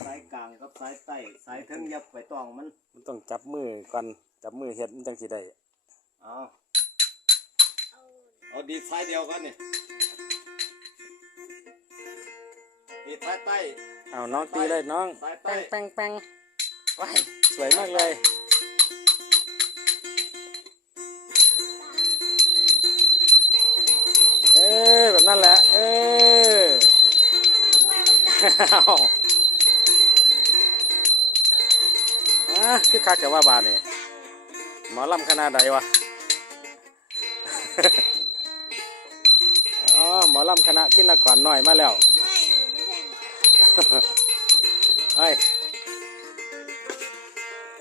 สายใต้สายเทิงยับไปตองมันมันต้องจับมือก่อนจับมือเฮ็ดมันจังสิได้เอาเอาดีดสายเดียวกันนี่ดีดสายใต้เอาน้องตีเลยน้องสายใต้แป้งแป้งแป้งว้ายสวยมากเลยเออแบบนั้นแหละเออ คือคักแต่ว่าบาทนี่หมอลำขนาดใดวะอ๋อหมอลำคณะที่นครหน่อยมาแล้วไม่หนูไม่ใช่หมอเฮ้ย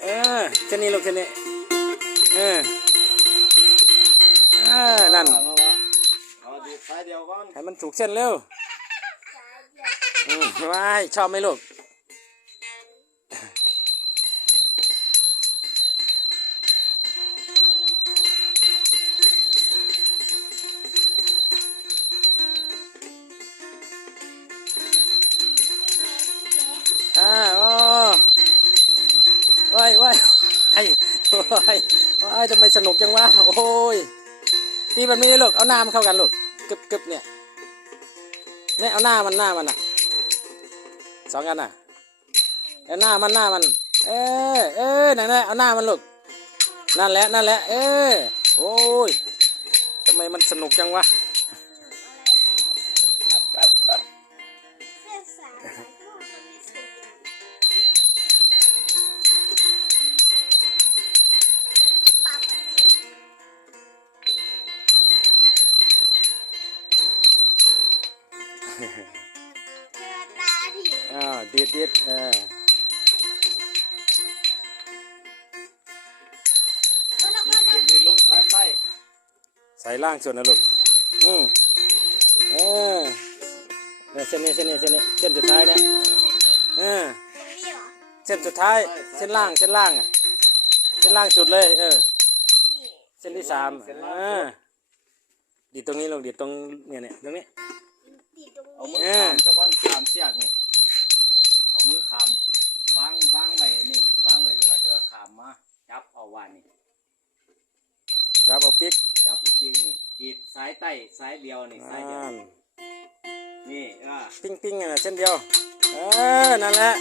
เออเช่นนี้ลูกเช่นนี้เอออ่านั่นเอาละเอาดีดสายเดียวก่อนให้มันถูกเส้นเร็วอืมว้ายชอบไหมลูก ยว้ายทำไมสนุกจังวะโอ้ยนี่แบบนี้เลยลูกเอาหน้ามันเข้ากันลูกกึบกึบเนี่ยเนี่ยเอาหน้ามันหน้ามันอะสองกันอะเอาหน้ามันหน้ามัน เออเออนั่นแหละเอาหน้ามันลูกนั่นแหละนั่นแหละเออโอ้ยทำไมมันสนุกจังวะ เจอตาดิอ่าดีดดีดเออแล้วก็ดีดดีดลงสายใต้ใส่ล่างส่วนนะลูกอืมเออเนี่ยเส้นนี้เส้นนี้เส้นนี้เส้นสุดท้ายเนี่ยเออนี้เหรอ เส้นสุดท้ายเส้นล่างเส้นล่างอะเส้นล่างสุดเลยเออ นี่ เส้นที่สามเออดีดตรงนี้ลงดีดตรงเนี่ยเนี่ยตรงนี้ เอามืนี้อเออขามซะก่อนขามเสียกนี่เอามือขามวางวางไว้นี่วางไว้ซะก่อนเด้อขามมาจับเอาว่านี่จับเอาปิ๊กจับลูกปิ้งนี่ดีดสายใต้สายเดียวนี่สายเดียวอ่านี่อ่าปิ้งปิ้งอะเส้นเดียวเออนั่นแหละ